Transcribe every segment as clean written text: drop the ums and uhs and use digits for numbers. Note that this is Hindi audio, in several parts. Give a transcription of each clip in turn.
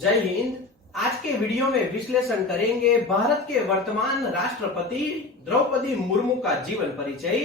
जय हिंद। आज के वीडियो में विश्लेषण करेंगे भारत के वर्तमान राष्ट्रपति द्रौपदी मुर्मू का जीवन परिचय।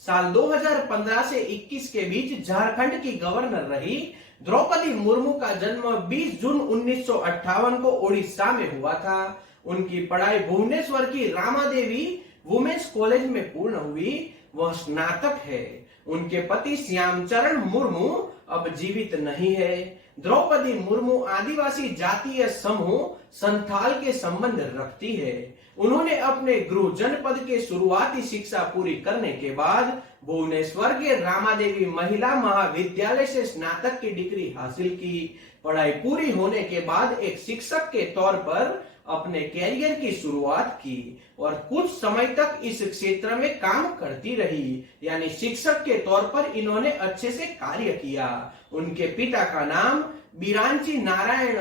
साल 2015 से 21 के बीच झारखंड की गवर्नर रही द्रौपदी मुर्मू का जन्म 20 जून 1958 को उड़ीसा में हुआ था। उनकी पढ़ाई भुवनेश्वर की रामादेवी वुमेन्स कॉलेज में पूर्ण हुई। वह स्नातक है। उनके पति श्यामचरण मुर्मू अब जीवित नहीं है। द्रौपदी मुर्मू आदिवासी जातीय समूह संथाल के संबंध रखती है। उन्होंने अपने गृह जनपद के शुरुआती शिक्षा पूरी करने के बाद भुवनेश्वर के रामादेवी महिला महाविद्यालय से स्नातक की डिग्री हासिल की। पढ़ाई पूरी होने के बाद एक शिक्षक के तौर पर अपने कैरियर की शुरुआत की और कुछ समय तक इस क्षेत्र में काम करती रही, यानी शिक्षक के तौर पर इन्होंने अच्छे से कार्य किया। उनके पिता का नाम बिरांची नारायण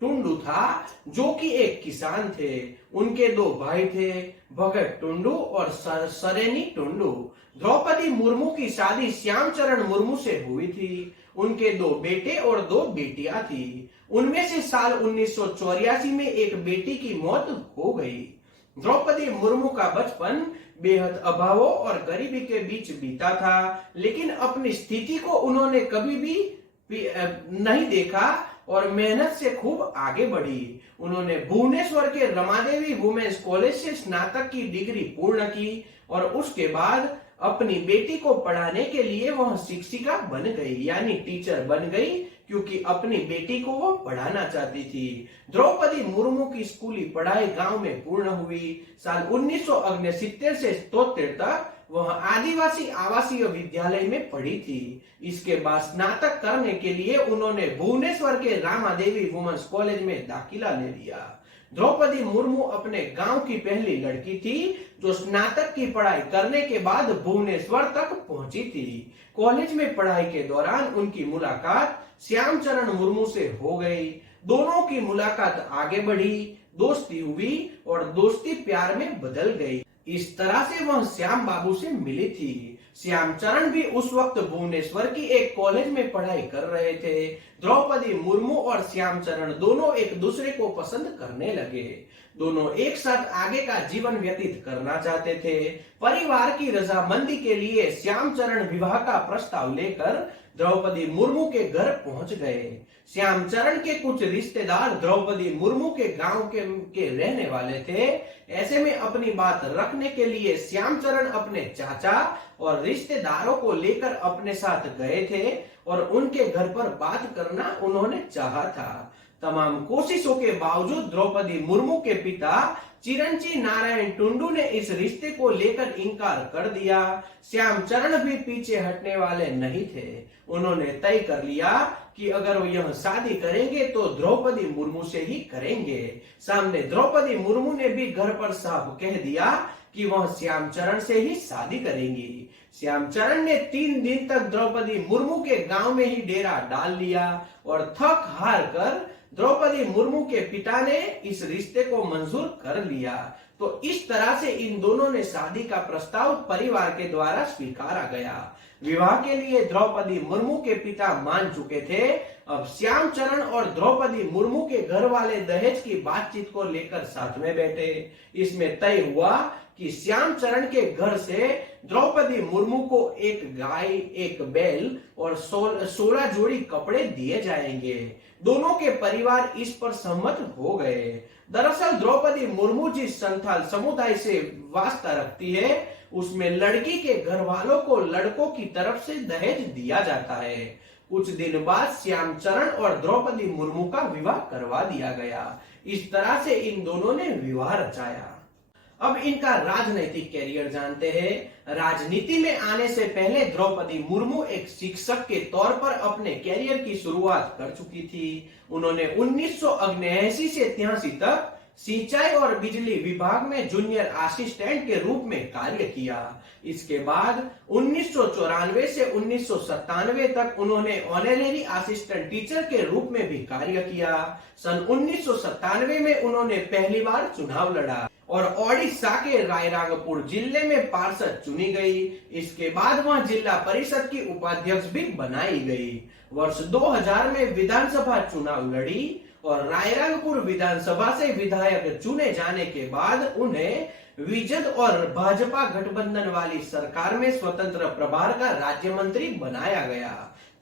टुंडू था, जो कि एक किसान थे। उनके दो भाई थे, भगत टुंडू और सरेनी टुंडू। द्रौपदी मुर्मू की शादी श्यामचरण मुर्मू से हुई थी। उनके दो बेटे और दो बेटियां थी। उनमें से साल 1984 में एक बेटी की मौत हो गई। द्रौपदी मुर्मू का बचपन बेहद अभावों और गरीबी के बीच बीता था, लेकिन अपनी स्थिति को उन्होंने कभी भी नहीं देखा और मेहनत से खूब आगे बढ़ी। उन्होंने भुवनेश्वर के रमादेवी वुमेन्स कॉलेज से स्नातक की डिग्री पूर्ण की और उसके बाद अपनी बेटी को पढ़ाने के लिए वह शिक्षिका बन गई, यानी टीचर बन गई, क्योंकि अपनी बेटी को वो पढ़ाना चाहती थी। द्रौपदी मुर्मू की स्कूली पढ़ाई गांव में पूर्ण हुई। साल 1969 से 73 तक वह आदिवासी आवासीय विद्यालय में पढ़ी थी। इसके बाद स्नातक करने के लिए उन्होंने भुवनेश्वर के रामादेवी वुमेन्स कॉलेज में दाखिला ले लिया। द्रौपदी मुर्मू अपने गांव की पहली लड़की थी जो स्नातक की पढ़ाई करने के बाद भुवनेश्वर तक पहुंची थी। कॉलेज में पढ़ाई के दौरान उनकी मुलाकात श्यामचरण मुर्मू से हो गई। दोनों की मुलाकात आगे बढ़ी, दोस्ती हुई और दोस्ती प्यार में बदल गई। इस तरह से वह श्याम बाबू से मिली थी। श्यामचरण भी उस वक्त भुवनेश्वर की एक कॉलेज में पढ़ाई कर रहे थे। द्रौपदी मुर्मू और श्यामचरण दोनों एक दूसरे को पसंद करने लगे। दोनों एक साथ आगे का जीवन व्यतीत करना चाहते थे। परिवार की रजामंदी के लिए श्यामचरण विवाह का प्रस्ताव लेकर द्रौपदी मुर्मू के घर पहुंच गए। श्यामचरण के कुछ रिश्तेदार द्रौपदी मुर्मू के गांव के रहने वाले थे। ऐसे में अपनी बात रखने के लिए श्यामचरण अपने चाचा और रिश्तेदारों को लेकर अपने साथ गए थे और उनके घर पर बात करना उन्होंने चाहा था। तमाम कोशिशों के बावजूद द्रौपदी मुर्मू के पिता चिरंजी नारायण टुंडू ने इस रिश्ते को लेकर इनकार कर दिया। श्यामचरण भी पीछे हटने वाले नहीं थे। उन्होंने तय कर लिया कि अगर वो यह शादी करेंगे तो द्रौपदी मुर्मू से ही करेंगे। सामने द्रौपदी मुर्मू ने भी घर पर साफ कह दिया कि वह श्यामचरण से ही शादी करेंगी। श्यामचरण ने 3 दिन तक द्रौपदी मुर्मू के गांव में ही डेरा डाल लिया और थक हार कर द्रौपदी मुर्मू के पिता ने इस रिश्ते को मंजूर कर लिया। तो इस तरह से इन दोनों ने शादी का प्रस्ताव परिवार के द्वारा स्वीकारा गया। विवाह के लिए द्रौपदी मुर्मू के पिता मान चुके थे। अब श्यामचरण और द्रौपदी मुर्मू के घर वाले दहेज की बातचीत को लेकर साथ में बैठे। इसमें तय हुआ कि श्यामचरण के घर से द्रौपदी मुर्मू को एक गाय, एक बैल और 16 जोड़ी कपड़े दिए जाएंगे। दोनों के परिवार इस पर सहमत हो गए। दरअसल द्रौपदी मुर्मू जिस संथाल समुदाय से वास्ता रखती है, उसमें लड़की के घर वालों को लड़कों की तरफ से दहेज दिया जाता है। कुछ दिन बाद श्यामचरण और द्रौपदी मुर्मू का विवाह करवा दिया गया। इस तरह से इन दोनों ने विवाह रचाया। अब इनका राजनीतिक कैरियर जानते हैं। राजनीति में आने से पहले द्रौपदी मुर्मू एक शिक्षक के तौर पर अपने कैरियर की शुरुआत कर चुकी थी। उन्होंने 1979 से 83 तक सिंचाई और बिजली विभाग में जूनियर असिस्टेंट के रूप में कार्य किया। इसके बाद 1994 से 1997 तक उन्होंने ऑनरेरी असिस्टेंट टीचर के रूप में भी कार्य किया। सन 1997 में उन्होंने पहली बार चुनाव लड़ा और ओडिशा के रायरंगपुर जिले में पार्षद चुनी गई। इसके बाद वह जिला परिषद की उपाध्यक्ष भी बनाई गई। वर्ष 2000 में विधानसभा चुनाव लड़ी और रायरंगपुर विधानसभा से विधायक चुने जाने के बाद उन्हें विजद और भाजपा गठबंधन वाली सरकार में स्वतंत्र प्रभार का राज्य मंत्री बनाया गया।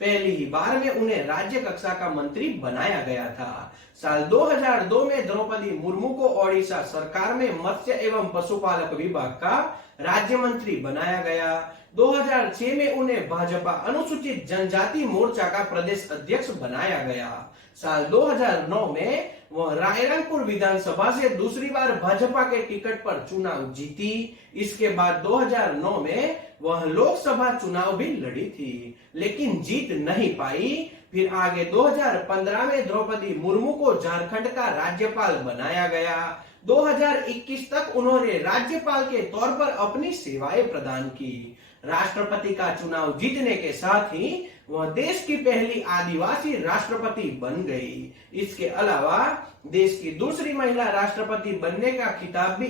पहली ही बार में उन्हें राज्य कक्षा का मंत्री बनाया गया था। साल 2002 में द्रौपदी मुर्मू को ओडिशा सरकार में मत्स्य एवं पशुपालक विभाग का राज्य मंत्री बनाया गया। 2006 में उन्हें भाजपा अनुसूचित जनजाति मोर्चा का प्रदेश अध्यक्ष बनाया गया। साल 2009 में वह रायरंगपुर विधानसभा से दूसरी बार भाजपा के टिकट पर चुनाव जीती। इसके बाद 2009 में वह लोकसभा चुनाव भी लड़ी थी, लेकिन जीत नहीं पाई। फिर आगे 2015 में द्रौपदी मुर्मू को झारखंड का राज्यपाल बनाया गया। 2021 तक उन्होंने राज्यपाल के तौर पर अपनी सेवाएं प्रदान की। राष्ट्रपति का चुनाव जीतने के साथ ही वह देश की पहली आदिवासी राष्ट्रपति बन गई। इसके अलावा देश की दूसरी महिला राष्ट्रपति बनने का खिताब भी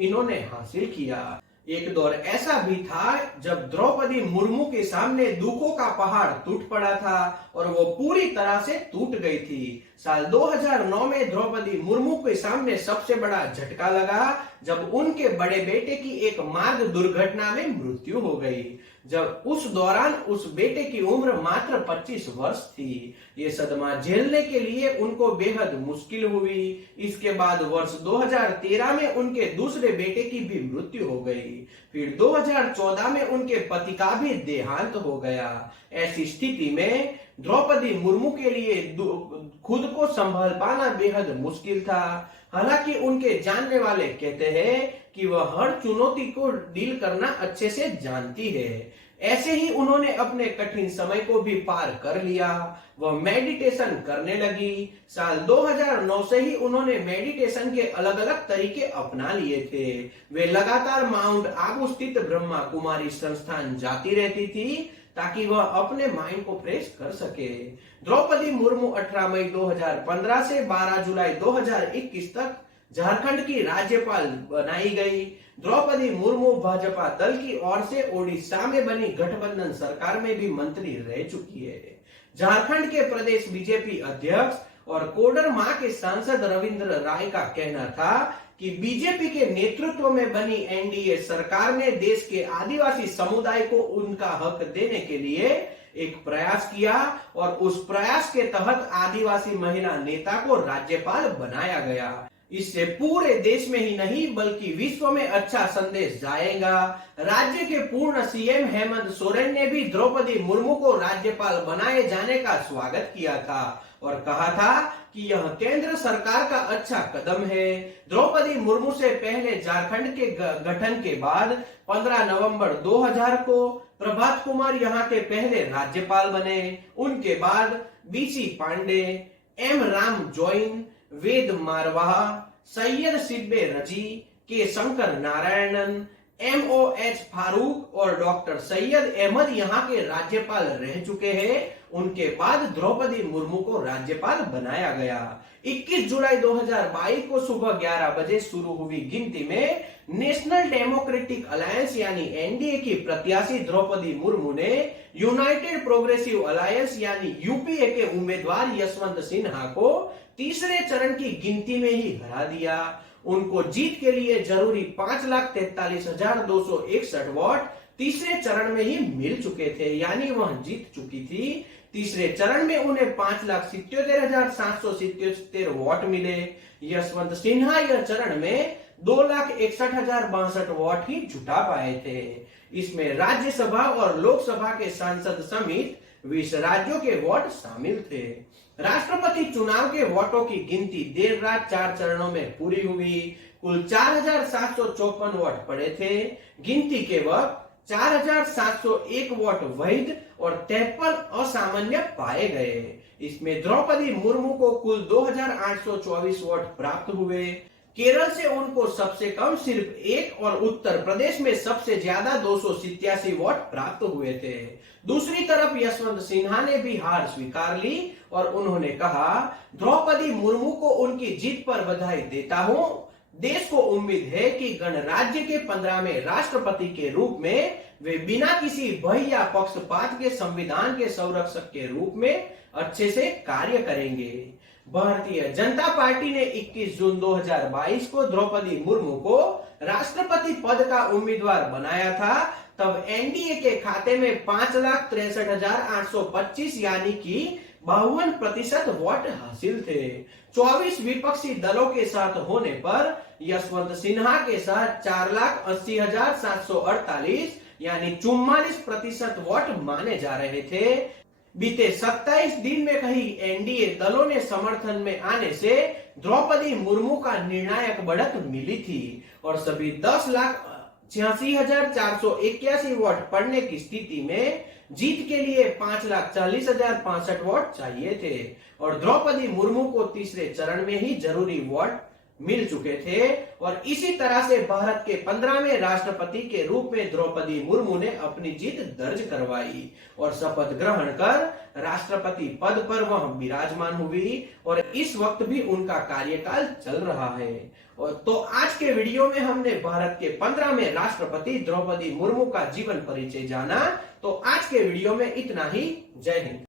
इन्होंने हासिल किया। एक दौर ऐसा भी था जब द्रौपदी मुर्मू के सामने दुखों का पहाड़ टूट पड़ा था और वो पूरी तरह से टूट गई थी। साल 2009 में द्रौपदी मुर्मू के सामने सबसे बड़ा झटका लगा जब उनके बड़े बेटे की एक मार्ग दुर्घटना में मृत्यु हो गई। जब उस दौरान उस बेटे की उम्र मात्र 25 वर्ष थी। ये सदमा झेलने के लिए उनको बेहद मुश्किल हुई। इसके बाद वर्ष 2013 में उनके दूसरे बेटे की भी मृत्यु हो गई। फिर 2014 में उनके पति का भी देहांत हो गया। ऐसी स्थिति में द्रौपदी मुर्मू के लिए खुद को संभाल पाना बेहद मुश्किल था। हालांकि उनके जानने वाले कहते हैं कि वह हर चुनौती को डील करना अच्छे से जानती है। ऐसे ही उन्होंने अपने कठिन समय को भी पार कर लिया। वह मेडिटेशन करने लगी। साल 2009 से ही उन्होंने मेडिटेशन के अलग अलग तरीके अपना लिए थे। वे लगातार माउंट आबू स्थित ब्रह्मा कुमारी संस्थान जाती रहती थी ताकि वह अपने माइंड को फ्रेश कर सके। द्रौपदी मुर्मू 18 मई 2015 से 12 जुलाई 2021 तक झारखंड की राज्यपाल बनाई गई। द्रौपदी मुर्मू भाजपा दल की ओर से ओडिशा में बनी गठबंधन सरकार में भी मंत्री रह चुकी है। झारखंड के प्रदेश बीजेपी अध्यक्ष और कोडरमा के सांसद रविंद्र राय का कहना था कि बीजेपी के नेतृत्व में बनी एनडीए सरकार ने देश के आदिवासी समुदाय को उनका हक देने के लिए एक प्रयास किया और उस प्रयास के तहत आदिवासी महिला नेता को राज्यपाल बनाया गया। इससे पूरे देश में ही नहीं बल्कि विश्व में अच्छा संदेश जाएगा। राज्य के पूर्ण सीएम हेमंत सोरेन ने भी द्रौपदी मुर्मू को राज्यपाल बनाए जाने का स्वागत किया था और कहा था कि यह केंद्र सरकार का अच्छा कदम है। द्रौपदी मुर्मू से पहले झारखंड के गठन के बाद 15 नवंबर 2000 को प्रभात कुमार यहाँ के पहले राज्यपाल बने। उनके बाद BC Pandey, M Ram Jois, Ved Marwah, Syed Sibtey Razi, K Shankar Narayanan, MOH Farooq और डॉक्टर सैयद अहमद यहाँ के राज्यपाल रह चुके हैं। उनके बाद द्रौपदी मुर्मू को राज्यपाल बनाया गया। 21 जुलाई 2022 को सुबह 11 बजे शुरू हुई गिनती में नेशनल डेमोक्रेटिक अलायंस यानी एनडीए की प्रत्याशी द्रौपदी मुर्मू ने यूनाइटेड प्रोग्रेसिव अलायंस यानी यूपीए के उम्मीदवार यशवंत सिन्हा को तीसरे चरण की गिनती में ही हरा दिया। उनको जीत के लिए जरूरी 5,43,261 वोट तीसरे चरण में ही मिल चुके थे, यानी वह जीत चुकी थी। तीसरे चरण में उन्हें 5,77,777 वोट मिले। यशवंत सिन्हा यह चरण में 2,61,062 वोट ही जुटा पाए थे। इसमें राज्यसभा और लोकसभा के सांसद समेत 20 राज्यों के वोट शामिल थे। राष्ट्रपति चुनाव के वोटों की गिनती देर रात 4 चरणों में पूरी हुई। कुल 4,754 वोट पड़े थे। गिनती के वक्त 4,701 वोट वैध और 53 असामान्य पाए गए। इसमें द्रौपदी मुर्मू को कुल 2,824 वोट प्राप्त हुए। केरल से उनको सबसे कम सिर्फ 1 और उत्तर प्रदेश में सबसे ज्यादा 287 वोट प्राप्त हुए थे। दूसरी तरफ यशवंत सिन्हा ने भी हार स्वीकार ली और उन्होंने कहा, द्रौपदी मुर्मू को उनकी जीत पर बधाई देता हूं। देश को उम्मीद है कि गणराज्य के 15वें राष्ट्रपति के रूप में वे बिना किसी भय या पक्षपात के संविधान के संरक्षक के रूप में अच्छे से कार्य करेंगे। भारतीय जनता पार्टी ने 21 जून 2022 को द्रौपदी मुर्मू को राष्ट्रपति पद का उम्मीदवार बनाया था। तब एनडीए के खाते में 5,63,825 यानी कि 52% वोट हासिल थे। 24 विपक्षी दलों के साथ होने पर यशवंत सिन्हा के साथ 4,80,748 यानी 44% वोट माने जा रहे थे। बीते 27 दिन में कई एनडीए दलों ने समर्थन में आने से द्रौपदी मुर्मू का निर्णायक बढ़त मिली थी और सभी 10,86,481 वोट पड़ने की स्थिति में जीत के लिए 5,40,065 वोट चाहिए थे और द्रौपदी मुर्मू को तीसरे चरण में ही जरूरी वोट मिल चुके थे और इसी तरह से भारत के 15वें राष्ट्रपति के रूप में द्रौपदी मुर्मू ने अपनी जीत दर्ज करवाई और शपथ ग्रहण कर राष्ट्रपति पद पर वह विराजमान हुई और इस वक्त भी उनका कार्यकाल चल रहा है। और तो आज के वीडियो में हमने भारत के 15वें राष्ट्रपति द्रौपदी मुर्मू का जीवन परिचय जाना। तो आज के वीडियो में इतना ही। जय हिंद।